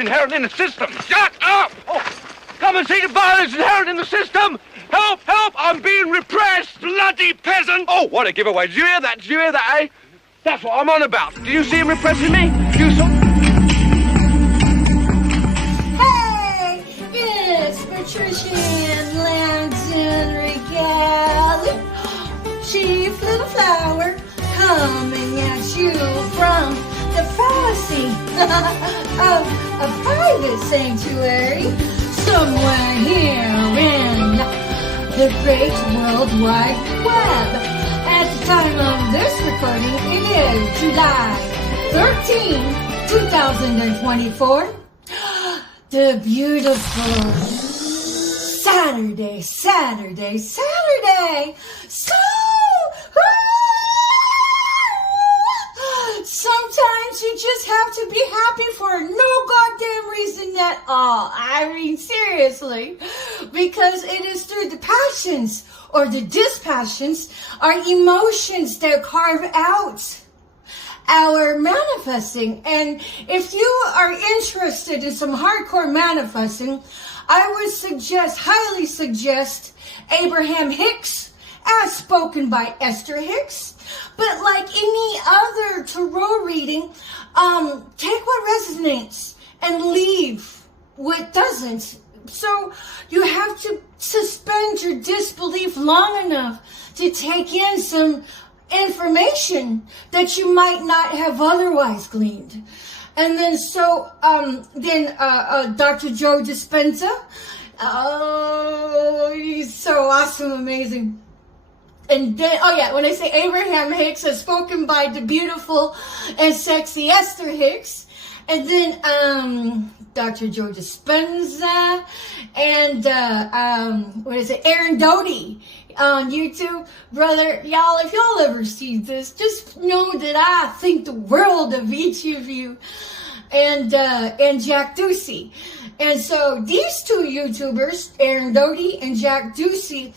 inherent in the system. Shut up! Oh, come and see the violence inherent in the system! Help, help! I'm being repressed! Bloody peasant! Oh, what a giveaway. Did you hear that? Did you hear that, eh? That's what I'm on about. Did you see him repressing me? You saw... Hey! It's Patrician Lambton Regal, Chief Little Flower, coming at you from the privacy of a private sanctuary somewhere here in the great World Wide Web. At the time of this recording, it is July 13, 2024. The beautiful Saturday. So, sometimes you just have to be happy for no goddamn reason at all. I mean, seriously. Because it is through the passions or the dispassions, our emotions that carve out our manifesting. And if you are interested in some hardcore manifesting, I would highly suggest Abraham Hicks, as spoken by Esther Hicks. But like any other tarot reading, take what resonates and leave what doesn't. So you have to suspend your disbelief long enough to take in some information that you might not have otherwise gleaned. And then Dr. Joe Dispenza, oh, he's so awesome, amazing. And then, when I say Abraham Hicks, as spoken by the beautiful and sexy Esther Hicks. And then Dr. Joe Dispenza and Aaron Doty on YouTube. Brother, y'all, if y'all ever see this, just know that I think the world of each of you. And Jack Ducey. And so these two YouTubers, Aaron Doty and Jack Ducey,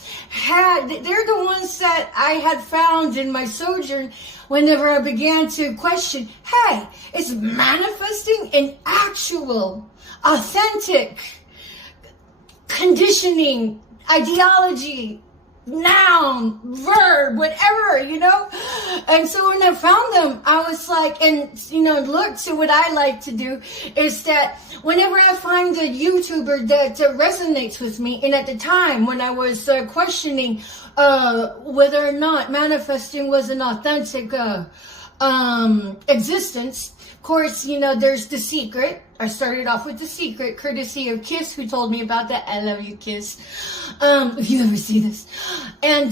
they're the ones that I had found in my sojourn whenever I began to question, hey, is manifesting an actual, authentic conditioning, ideology, noun, verb, whatever, And so when I found them, I was like, look, so what I like to do is that whenever I find a YouTuber that resonates with me, and at the time when I was questioning whether or not manifesting was an authentic existence, of course, there's The Secret. I started off with The Secret, courtesy of Kiss, who told me about that. I love you, Kiss. If you ever see this. And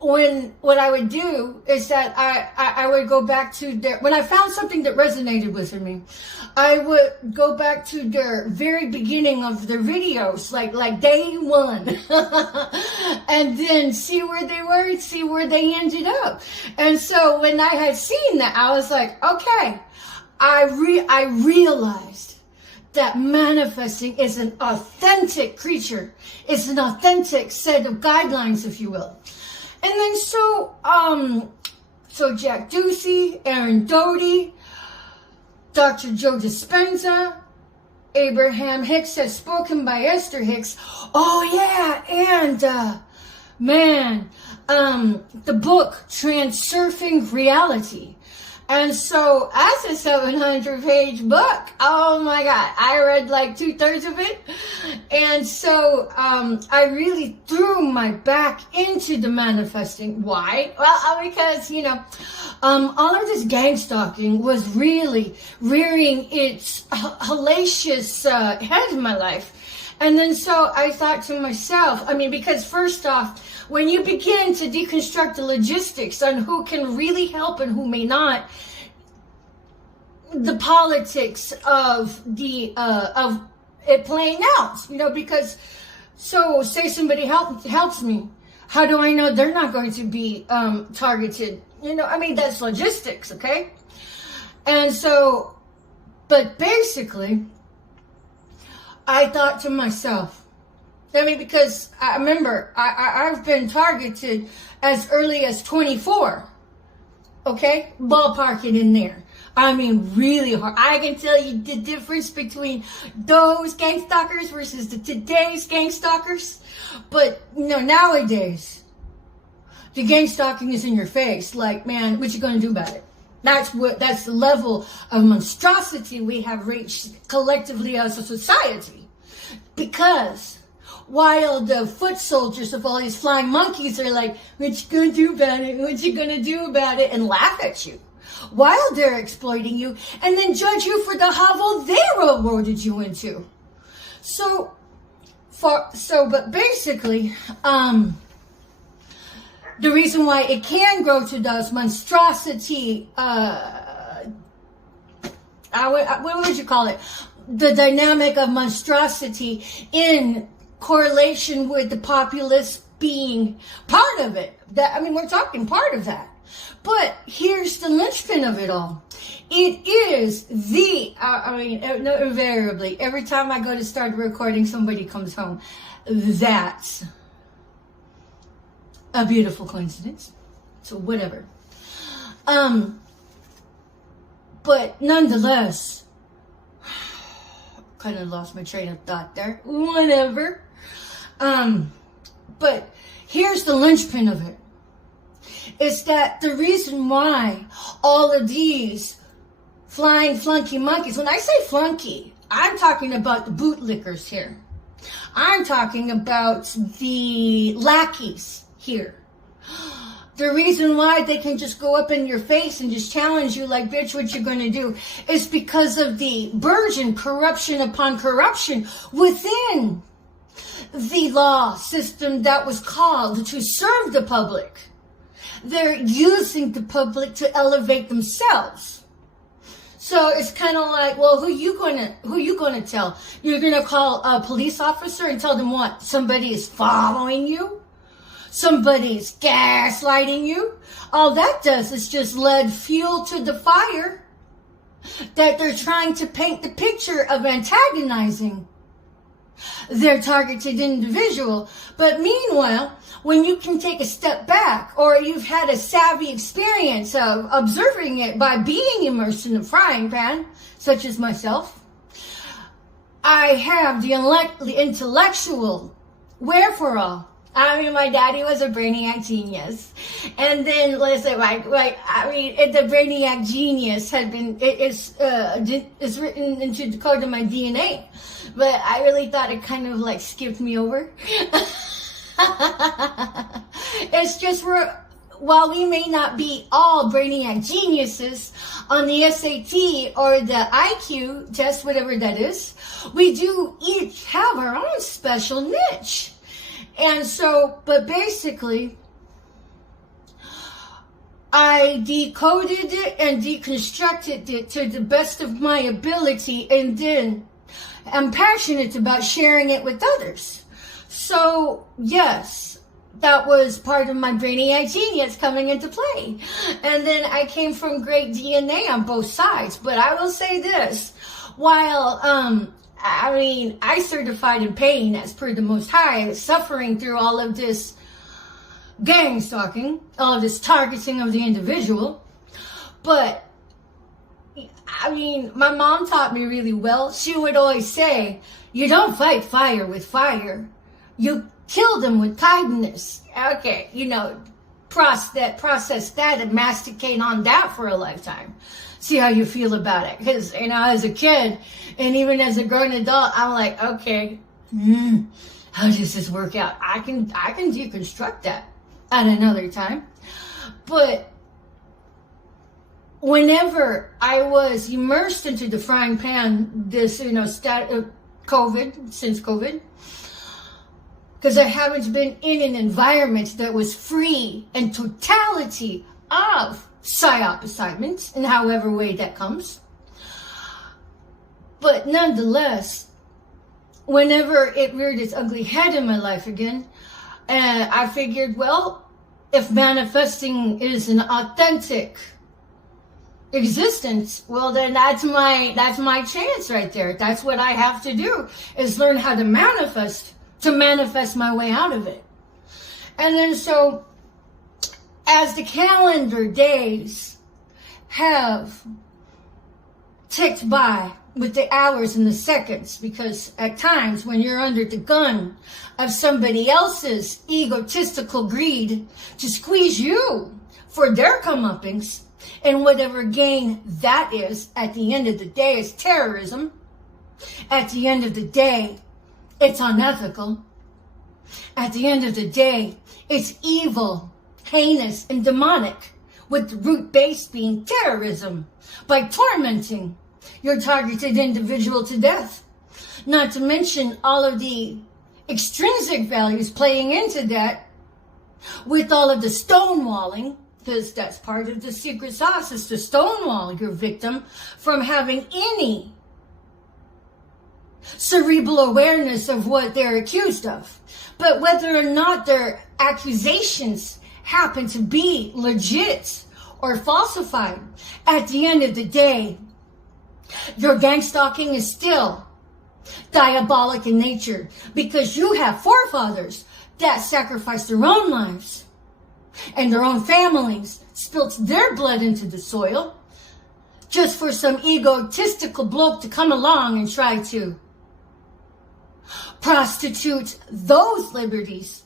what I would do is that I would go back to when I found something that resonated with me, I would go back to their very beginning of their videos, like day one, and then see where they were and see where they ended up. And so when I had seen that, I was like, okay, I realized that manifesting is an authentic creature. It's an authentic set of guidelines, if you will. And then so Jack Ducey, Aaron Doty, Dr. Joe Dispenza, Abraham Hicks, as spoken by Esther Hicks. Oh yeah, and the book Transurfing Reality. And so, as a 700-page book, oh my God, I read like 2/3 of it. And so, I really threw my back into the manifesting. Why? Well, because, all of this gang stalking was really rearing its hellacious head in my life. And then so I thought to myself, because first off, when you begin to deconstruct the logistics on who can really help and who may not, the politics of of it playing out, because so say somebody helps me, how do I know they're not going to be targeted? That's logistics, okay? And so, but basically, I thought to myself, because I remember I've been targeted as early as 24, okay? Ballparking in there. I mean, really hard. I can tell you the difference between those gang stalkers versus today's gang stalkers. But, nowadays, the gang stalking is in your face. Like, man, what you gonna do about it? That's the level of monstrosity we have reached collectively as a society. Because while the foot soldiers of all these flying monkeys are like, what you gonna do about it? What you gonna do about it? And laugh at you while they're exploiting you and then judge you for the hovel they rewarded you into. But basically, the reason why it can grow to those monstrosity, what would you call it? The dynamic of monstrosity in correlation with the populace being part of it. We're talking part of that. But here's the linchpin of it all. It is invariably, every time I go to start recording, somebody comes home. That's a beautiful coincidence. So whatever. But nonetheless, kind of lost my train of thought there. Whatever. But here's the linchpin of it. It's that the reason why all of these flying flunky monkeys, when I say flunky, I'm talking about the bootlickers here. I'm talking about the lackeys here. The reason why they can just go up in your face and just challenge you like, bitch, what you gonna do, is because of the burgeoning corruption upon corruption within the law system that was called to serve the public. They're using the public to elevate themselves. So it's kind of like, well, who you gonna tell? You're gonna call a police officer and tell them what? Somebody is following you? Somebody's gaslighting you? All that does is just lead fuel to the fire that they're trying to paint the picture of antagonizing their targeted individual. But meanwhile, when you can take a step back, or you've had a savvy experience of observing it by being immersed in the frying pan, such as myself, I have the intellectual wherefore. My daddy was a brainiac genius. And then, listen, the brainiac genius is written into the code of my DNA. But I really thought it kind of like skipped me over. It's just while we may not be all brainiac geniuses on the SAT or the IQ test, whatever that is, we do each have our own special niche. And so, but basically, I decoded it and deconstructed it to the best of my ability, and then I'm passionate about sharing it with others. So, yes, that was part of my brainiac genius coming into play. And then I came from great DNA on both sides. But I will say this, while, I certified in pain as per the Most High, suffering through all of this gang stalking, all of this targeting of the individual. But, my mom taught me really well. She would always say, you don't fight fire with fire. You kill them with kindness. Okay, process that and masticate on that for a lifetime. See how you feel about it. Because, as a kid, and even as a grown adult, I'm like, okay, how does this work out? I can deconstruct that at another time. But whenever I was immersed into the frying pan, this, since COVID, because I haven't been in an environment that was free and totality of PSYOP assignments in however way that comes. But nonetheless, whenever it reared its ugly head in my life again, I figured, well, if manifesting is an authentic existence, well, then that's my chance right there. That's what I have to do, is learn how to manifest my way out of it. And then so, as the calendar days have ticked by with the hours and the seconds, because at times when you're under the gun of somebody else's egotistical greed to squeeze you for their comeuppance, and whatever gain that is, at the end of the day, is terrorism. At the end of the day, it's unethical. At the end of the day, it's evil, heinous, and demonic, with the root base being terrorism, by tormenting your targeted individual to death. Not to mention all of the extrinsic values playing into that, with all of the stonewalling, because that's part of the secret sauce, is to stonewall your victim from having any cerebral awareness of what they're accused of. But whether or not their accusations happen to be legit or falsified, at the end of the day, your gang stalking is still diabolic in nature, because you have forefathers that sacrificed their own lives and their own families, spilt their blood into the soil, just for some egotistical bloke to come along and try to prostitute those liberties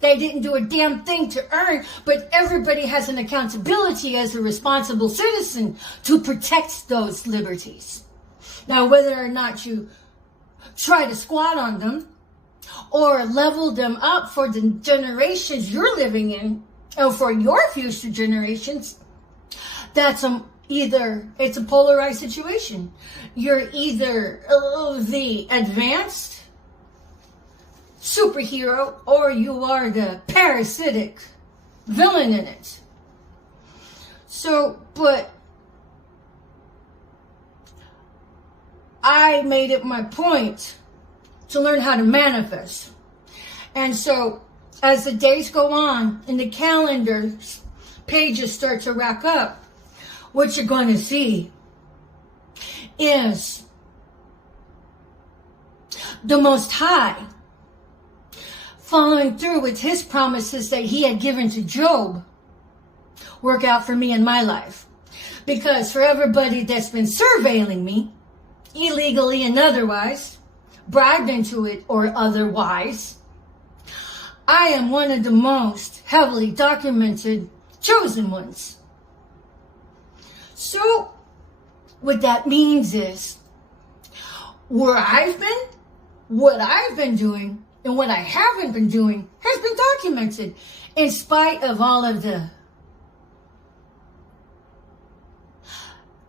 they didn't do a damn thing to earn. But everybody has an accountability as a responsible citizen to protect those liberties. Now, whether or not you try to squat on them or level them up for the generations you're living in, and for your future generations, that's either, it's a polarized situation. You're either the advanced superhero, or you are the parasitic villain in it. So, but I made it my point to learn how to manifest. And so, as the days go on and the calendar pages start to rack up, what you're going to see is the Most High following through with his promises that he had given to Job work out for me in my life. Because for everybody that's been surveilling me, illegally and otherwise, bribed into it or otherwise, I am one of the most heavily documented chosen ones. So, what that means is, what I've been doing, and what I haven't been doing has been documented, in spite of all of the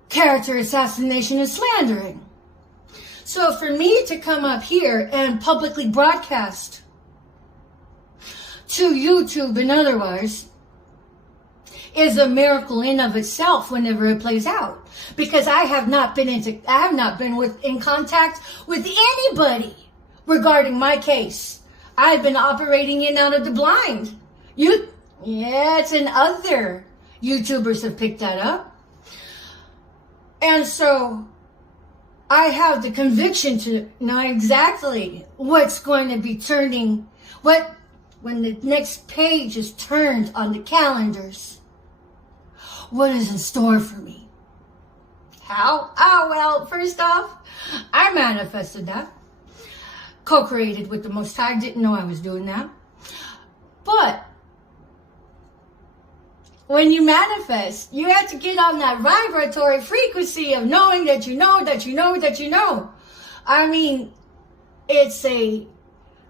character assassination and slandering. So for me to come up here and publicly broadcast to YouTube and otherwise is a miracle in of itself whenever it plays out. Because I have not been in contact with anybody regarding my case. I've been operating in out of the blind. Yes, and other YouTubers have picked that up. And so I have the conviction to know exactly what's going to be turning, when the next page is turned on the calendars, what is in store for me. How? Oh, well, first off, I manifested that. Co-created with the Most High. Didn't know I was doing that. But when you manifest, you have to get on that vibratory frequency of knowing that you know, that you know, that you know. I mean,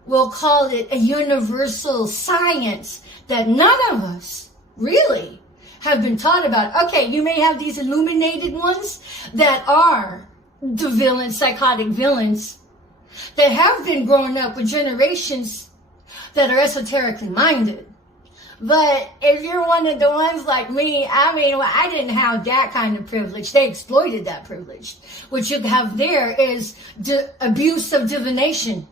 we'll call it a universal science that none of us really have been taught about. Okay, you may have these illuminated ones that are the villains, psychotic villains, that have been growing up with generations that are esoterically minded. But if you're one of the ones like me, I didn't have that kind of privilege. They exploited that privilege. What you have there is the abuse of divination,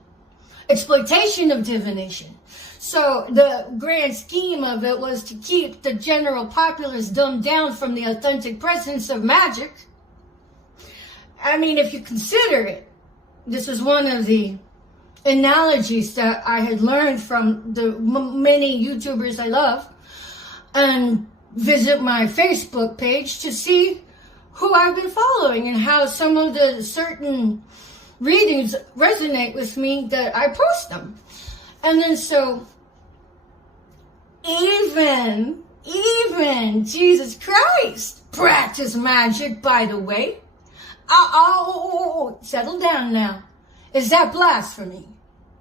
exploitation of divination. So the grand scheme of it was to keep the general populace dumbed down from the authentic presence of magic. I mean, if you consider it, this is one of the analogies that I had learned from the many YouTubers I love, and visit my Facebook page to see who I've been following and how some of the certain readings resonate with me that I post them. And then so even Jesus Christ practice magic, by the way. Oh, settle down now. Is that blasphemy?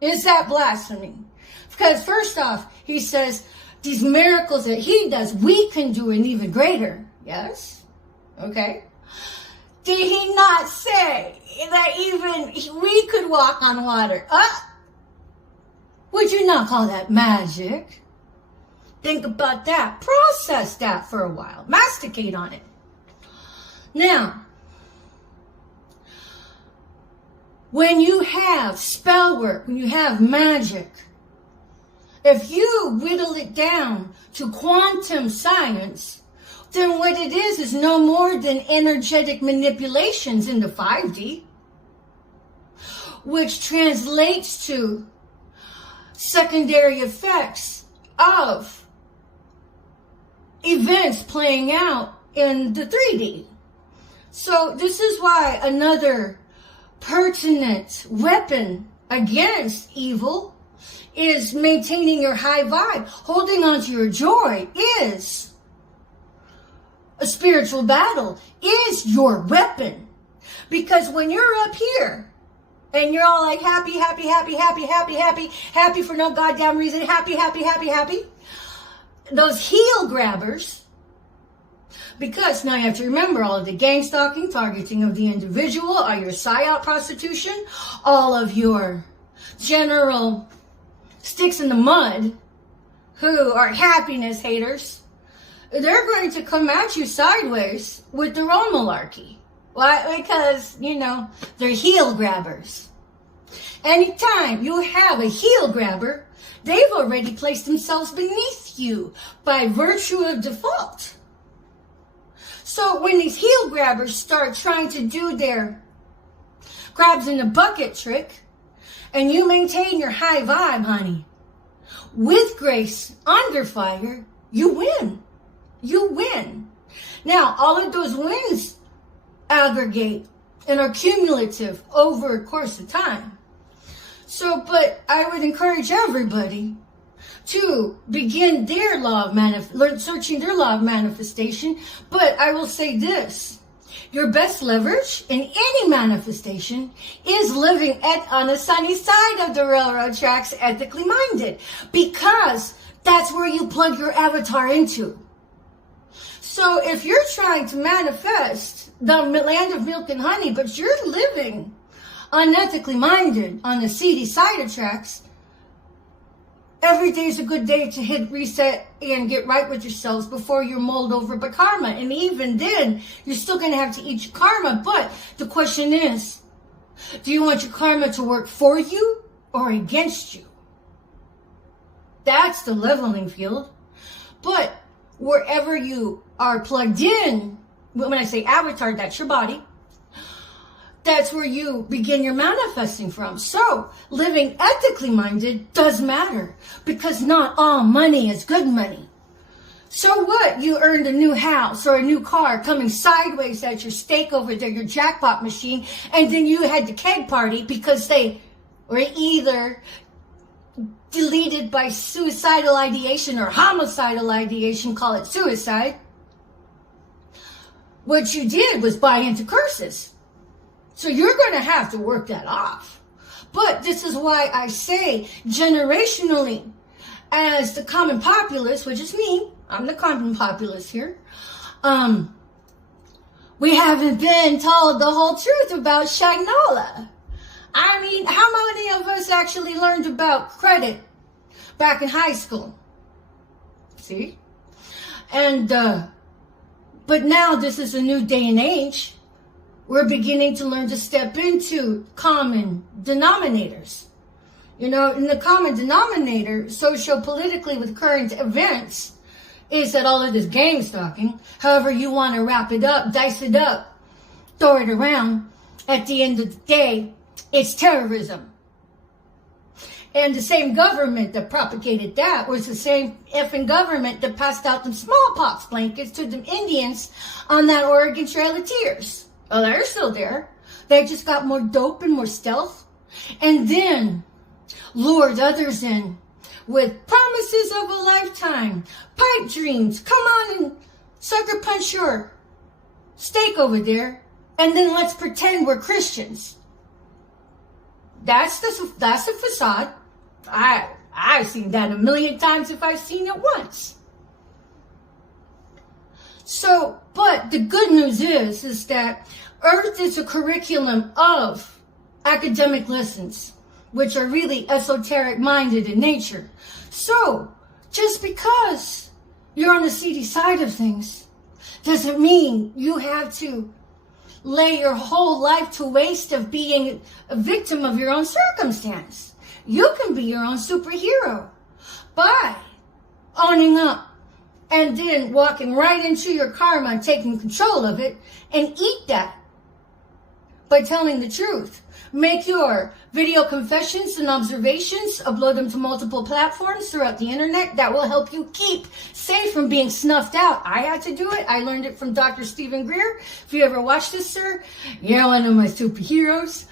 Is that blasphemy? Because first off, he says these miracles that he does, we can do an even greater. Yes? Okay. Did he not say that even we could walk on water? Would you not call that magic? Think about that. Process that for a while. Masticate on it. Now, when you have spell work, when you have magic, if you whittle it down to quantum science, then what it is no more than energetic manipulations in the 5D, which translates to secondary effects of events playing out in the 3D. So this is why another pertinent weapon against evil is maintaining your high vibe. Holding on to your joy is a spiritual battle, is your weapon. Because when you're up here and you're all like happy for no goddamn reason, happy, those heel grabbers, because now you have to remember all of the gang stalking, targeting of the individual, all your psyop prostitution, all of your general sticks in the mud who are happiness haters, they're going to come at you sideways with their own malarkey. Why? Because, they're heel grabbers. Anytime you have a heel grabber, they've already placed themselves beneath you by virtue of default. So when these heel grabbers start trying to do their crabs in the bucket trick, and you maintain your high vibe, honey, with grace, under fire, you win. You win. Now, all of those wins aggregate and are cumulative over a course of time. So, but I would encourage everybody to begin their law of searching their law of manifestation. But I will say this: your best leverage in any manifestation is living on the sunny side of the railroad tracks, ethically minded, because that's where you plug your avatar into. So if you're trying to manifest the land of milk and honey, but you're living unethically minded on the seedy side of tracks, every day's a good day to hit reset and get right with yourselves before you're mulled over by karma. And even then, you're still going to have to eat your karma. But the question is, do you want your karma to work for you or against you? That's the leveling field. But wherever you are plugged in, when I say avatar, that's your body. That's where you begin your manifesting from. So living ethically minded does matter, because not all money is good money. So what? You earned a new house or a new car coming sideways at your stake over there, your jackpot machine, and then you had the keg party because they were either deleted by suicidal ideation or homicidal ideation, call it suicide. What you did was buy into curses. So you're going to have to work that off. But this is why I say generationally, as the common populace, which is me, I'm the common populace here, we haven't been told the whole truth about Shagnola. I mean, how many of us actually learned about credit back in high school? See? And, but now this is a new day and age. We're beginning to learn to step into common denominators. In the common denominator, socio-politically with current events, is that all of this gang stalking, however you want to wrap it up, dice it up, throw it around, at the end of the day, it's terrorism. And the same government that propagated that was the same effing government that passed out them smallpox blankets to them Indians on that Oregon Trail of Tears. Well, they're still there. They just got more dope and more stealth. And then lured others in with promises of a lifetime, pipe dreams. Come on and sucker punch your steak over there. And then let's pretend we're Christians. That's the facade. I've seen that a million times if I've seen it once. So, but the good news is that Earth is a curriculum of academic lessons, which are really esoteric minded in nature. So, just because you're on the seedy side of things doesn't mean you have to lay your whole life to waste of being a victim of your own circumstance. You can be your own superhero by owning up and then walking right into your karma and taking control of it and eat that by telling the truth. Make your video confessions and observations, upload them to multiple platforms throughout the internet. That will help you keep safe from being snuffed out. I had to do it. I learned it from Dr. Stephen Greer. If you ever watched this, sir, you're one of my superheroes.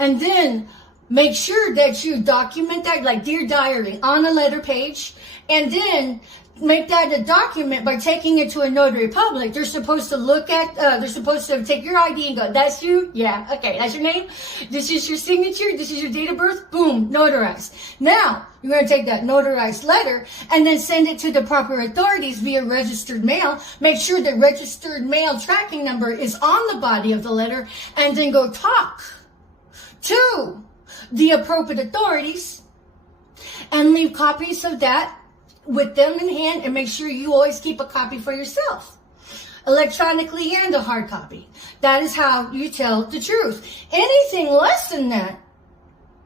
And then make sure that you document that, like Dear Diary, on a letter page. And then make that a document by taking it to a notary public. They're supposed to look at, they're supposed to take your ID and go, that's you? Yeah, okay, that's your name? This is your signature? This is your date of birth? Boom, notarized. Now, you're going to take that notarized letter and then send it to the proper authorities via registered mail. Make sure the registered mail tracking number is on the body of the letter, and then go talk to the appropriate authorities and leave copies of that with them in hand, and make sure you always keep a copy for yourself, electronically and a hard copy. That is how you tell the truth. Anything less than that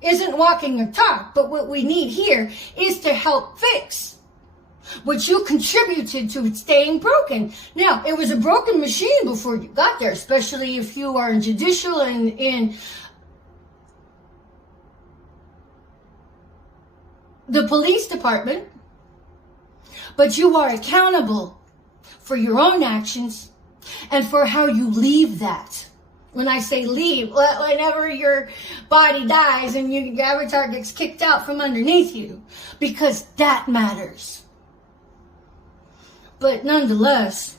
isn't walking your talk, but what we need here is to help fix what you contributed to it staying broken. Now, it was a broken machine before you got there, especially if you are in judicial and in the police department. But you are accountable for your own actions and for how you leave that. When I say leave, whenever your body dies and your avatar gets kicked out from underneath you, because that matters. But nonetheless,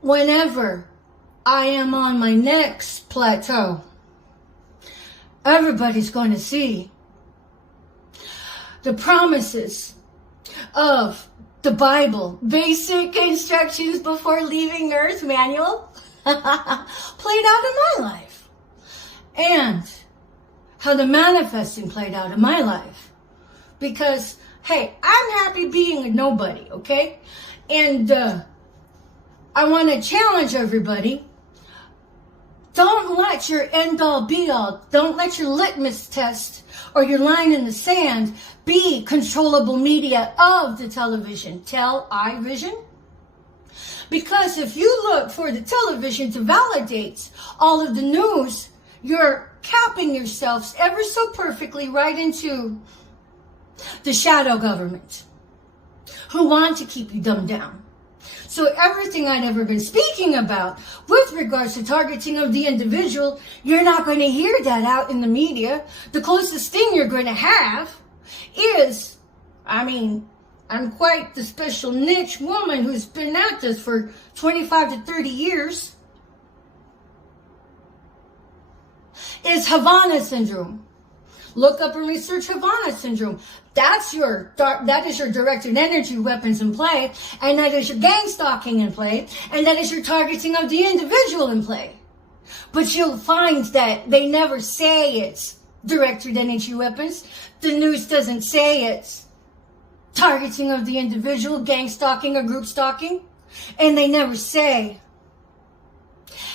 whenever I am on my next plateau, everybody's going to see the promises of the Bible, basic instructions before leaving Earth manual, played out in my life. And how the manifesting played out in my life. Because, hey, I'm happy being a nobody, okay? And I want to challenge everybody. Don't let your end-all be-all, don't let your litmus test or your line in the sand be controllable media of the television. Tell-I-vision. Because if you look for the television to validate all of the news, you're capping yourselves ever so perfectly right into the shadow government who want to keep you dumbed down. So everything I've ever been speaking about with regards to targeting of the individual, you're not going to hear that out in the media. The closest thing you're going to have is, I'm quite the special niche woman who's been at this for 25 to 30 years, is Havana syndrome. Look up and research Havana syndrome. That is your directed energy weapons in play, and that is your gang stalking in play, and that is your targeting of the individual in play. But you'll find that they never say it's directed energy weapons. The news doesn't say it's targeting of the individual, gang stalking or group stalking, and they never say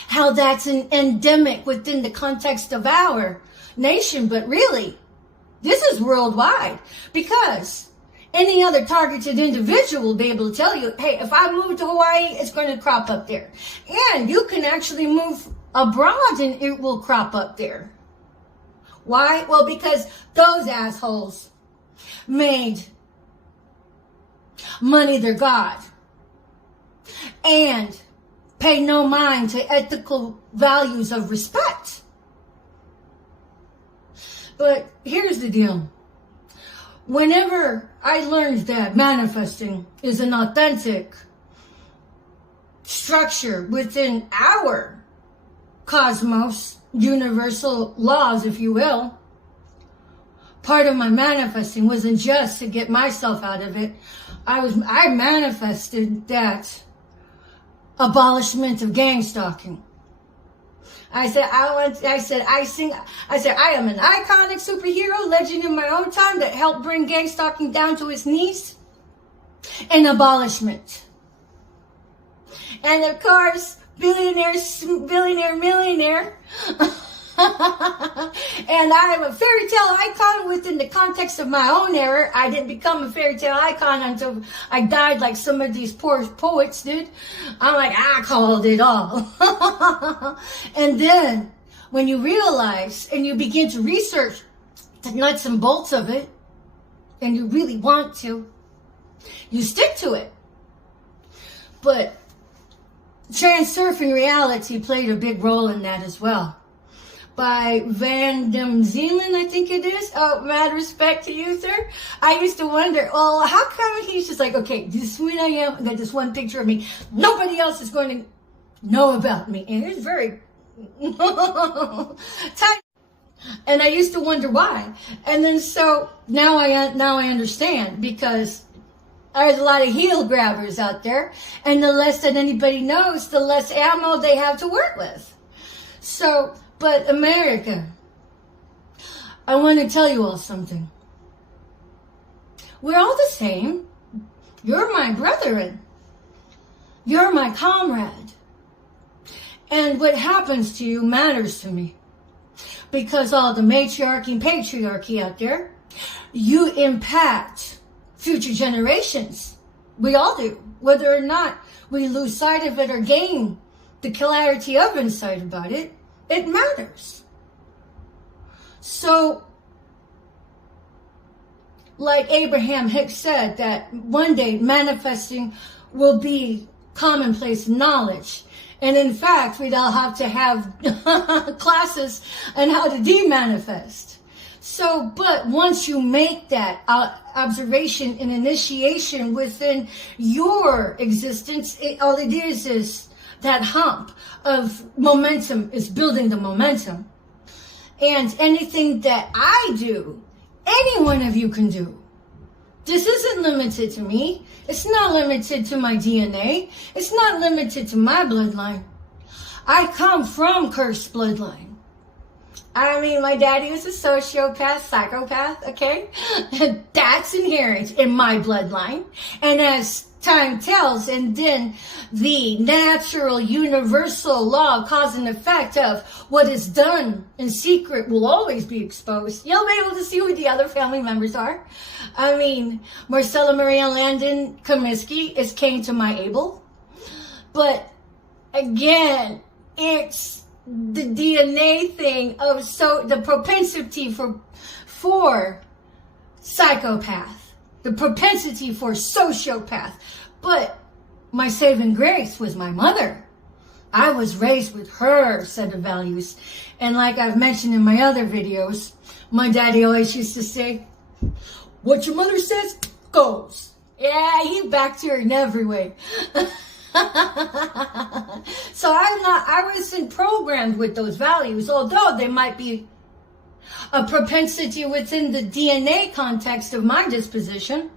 how that's an endemic within the context of our nation, but really, this is worldwide, because any other targeted individual will be able to tell you, hey, if I move to Hawaii, it's going to crop up there. And you can actually move abroad and it will crop up there. Why? Well, because those assholes made money their god and pay no mind to ethical values of respect. But here's the deal. Whenever I learned that manifesting is an authentic structure within our cosmos, universal laws, if you will, part of my manifesting wasn't just to get myself out of it. I manifested that abolishment of gang stalking. I said I am an iconic superhero, legend in my own time that helped bring gang stalking down to its knees. And abolishment. And of course, billionaire, millionaire. And I am a fairy tale icon within the context of my own era. I didn't become a fairy tale icon until I died like some of these poor poets did. I'm like, I called it all. And then when you realize and you begin to research the nuts and bolts of it, and you really want to, you stick to it. But transurfing reality played a big role in that as well. By Van Dem Zeeland, I think it is. Oh, mad respect to you, sir. I used to wonder, well, how come he's just like, okay, this is when I am. I got this one picture of me. Nobody else is going to know about me. And it's very tight. And I used to wonder why. And then so now I understand, because there's a lot of heel grabbers out there. And the less that anybody knows, the less ammo they have to work with. So, but America, I want to tell you all something. We're all the same. You're my brethren. You're my comrade. And what happens to you matters to me. Because all the matriarchy and patriarchy out there, you impact future generations. We all do. Whether or not we lose sight of it or gain the clarity of insight about it, it matters. So, like Abraham Hicks said, that one day manifesting will be commonplace knowledge. And in fact, we'd all have to have classes on how to de-manifest. So, but once you make that observation and initiation within your existence, all it is that hump of momentum is building the momentum. And anything that I do, any one of you can do. This isn't limited to me. It's not limited to my DNA. It's not limited to my bloodline. I come from cursed bloodline. I mean, my daddy was a sociopath, psychopath, okay? That's inherent in my bloodline. And as time tells, and then the natural universal law of cause and effect of what is done in secret will always be exposed. You'll be able to see who the other family members are. I mean, Marcella Maria Landon Comiskey is Cain to my Abel. But again, it's the DNA thing of the propensity for psychopath. The propensity for sociopath. But my saving grace was my mother. I was raised with her set of values. And like I've mentioned in my other videos, my daddy always used to say, what your mother says goes. Yeah, he backed her in every way. So I wasn't programmed with those values, although they might be a propensity within the DNA context of my disposition.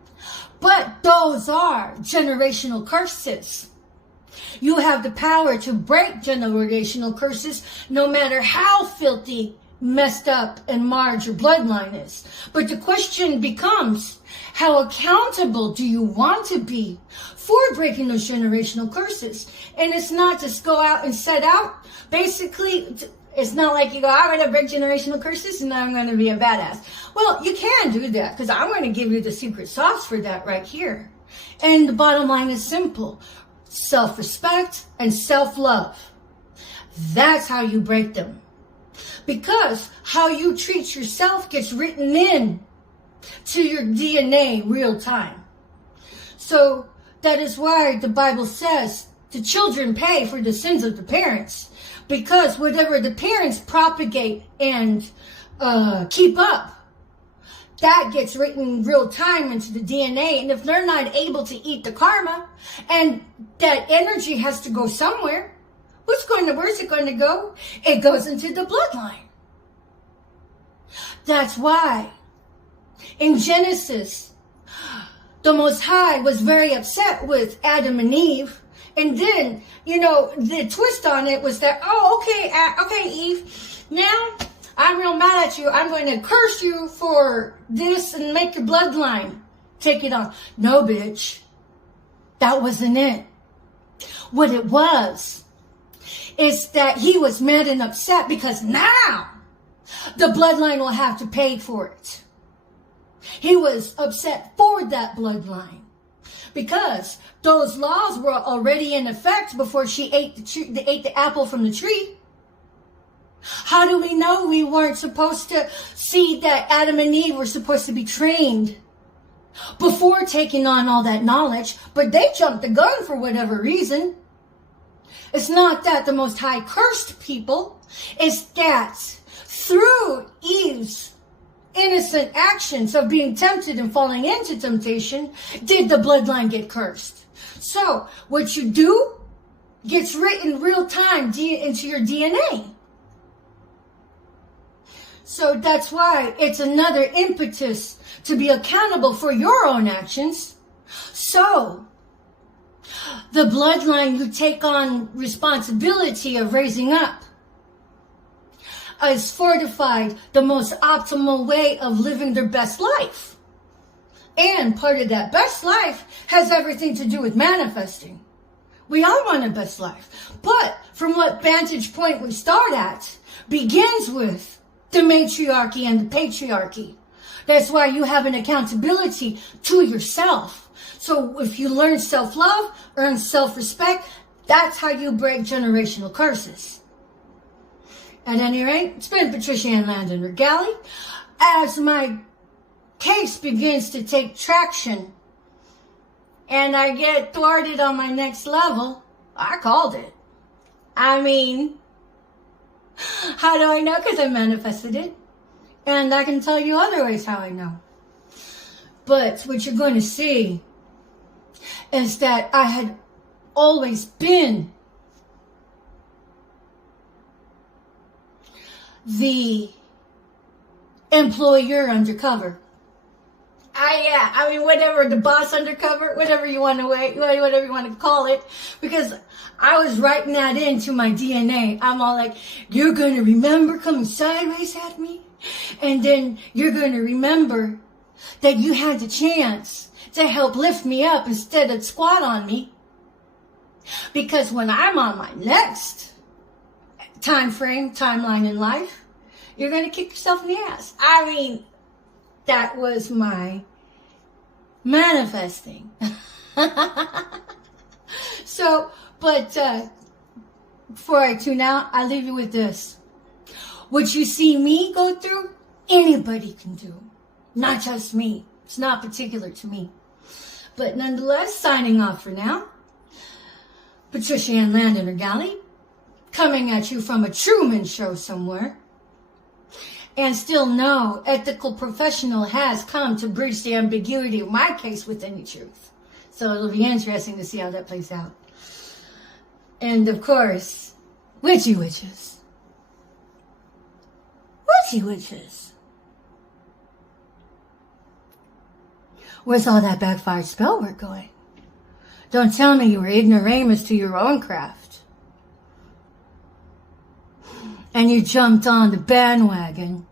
But those are generational curses. You have the power to break generational curses no matter how filthy, messed up, and marred your bloodline is. But the question becomes, how accountable do you want to be for breaking those generational curses? And it's not just go out and set out. Basically, it's not like you go, I'm going to break generational curses and I'm going to be a badass. Well, you can do that because I'm going to give you the secret sauce for that right here. And the bottom line is simple. Self-respect and self-love. That's how you break them. Because how you treat yourself gets written in to your DNA real time. So that is why the Bible says the children pay for the sins of the parents. Because whatever the parents propagate and keep up, that gets written real time into the DNA. And if they're not able to eat the karma, and that energy has to go somewhere, where's it going to go? It goes into the bloodline. That's why in Genesis, the Most High was very upset with Adam and Eve. And then, the twist on it was that, okay, Eve, now I'm real mad at you. I'm going to curse you for this and make your bloodline take it on. No, bitch. That wasn't it. What it was is that he was mad and upset because now the bloodline will have to pay for it. He was upset for that bloodline because those laws were already in effect before she ate the apple from the tree. How do we know we weren't supposed to see that Adam and Eve were supposed to be trained before taking on all that knowledge? But they jumped the gun for whatever reason. It's not that the Most High cursed people. It's that through Eve's innocent actions of being tempted and falling into temptation, did the bloodline get cursed. So what you do gets written real time into your DNA. So that's why it's another impetus to be accountable for your own actions. So the bloodline you take on responsibility of raising up is fortified the most optimal way of living their best life. And part of that best life has everything to do with manifesting. We all want a best life. But from what vantage point we start at begins with the matriarchy and the patriarchy. That's why you have an accountability to yourself. So if you learn self-love, earn self-respect, that's how you break generational curses. At any rate, it's been Patricia Ann Landon Regali. As my case begins to take traction and I get thwarted on my next level, I called it. I mean, how do I know? Because I manifested it. And I can tell you other ways how I know. But what you're going to see is that I had always been the employer undercover. I mean, whatever, the boss undercover, whatever you want to call it, because I was writing that into my DNA. I'm all like, you're going to remember coming sideways at me, and then you're going to remember that you had the chance to help lift me up instead of squat on me, because when I'm on my next timeline in life, you're going to kick yourself in the ass. I mean, that was my manifesting. So, but before I tune out, I leave you with this. What you see me go through, anybody can do. Not just me. It's not particular to me. But nonetheless, signing off for now. Patricia Ann Landon Regali, coming at you from a Truman Show somewhere. And still no ethical professional has come to bridge the ambiguity of my case with any truth. So it'll be interesting to see how that plays out. And of course, witchy witches. Witchy witches. Where's all that backfired spell work going? Don't tell me you were ignoramus to your own craft. And you jumped on the bandwagon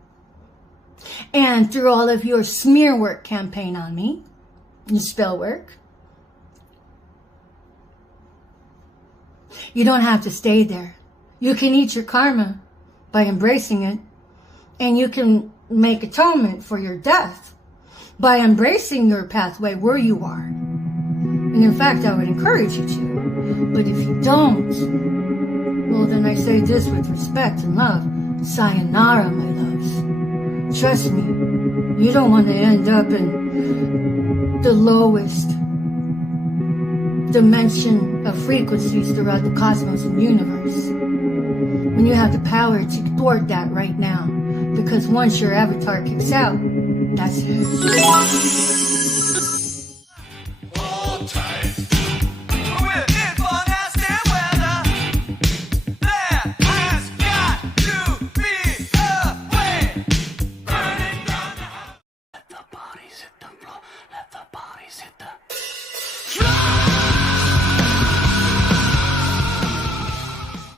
and threw all of your smear work campaign on me, and spell work. You don't have to stay there. You can eat your karma by embracing it, and you can make atonement for your death by embracing your pathway where you are. And in fact, I would encourage you to. But if you don't, Well, then I say this with respect and love. Sayonara, my loves. Trust me, you don't want to end up in the lowest dimension of frequencies throughout the cosmos and universe. When you have the power to thwart that right now. Because once your avatar kicks out, that's it.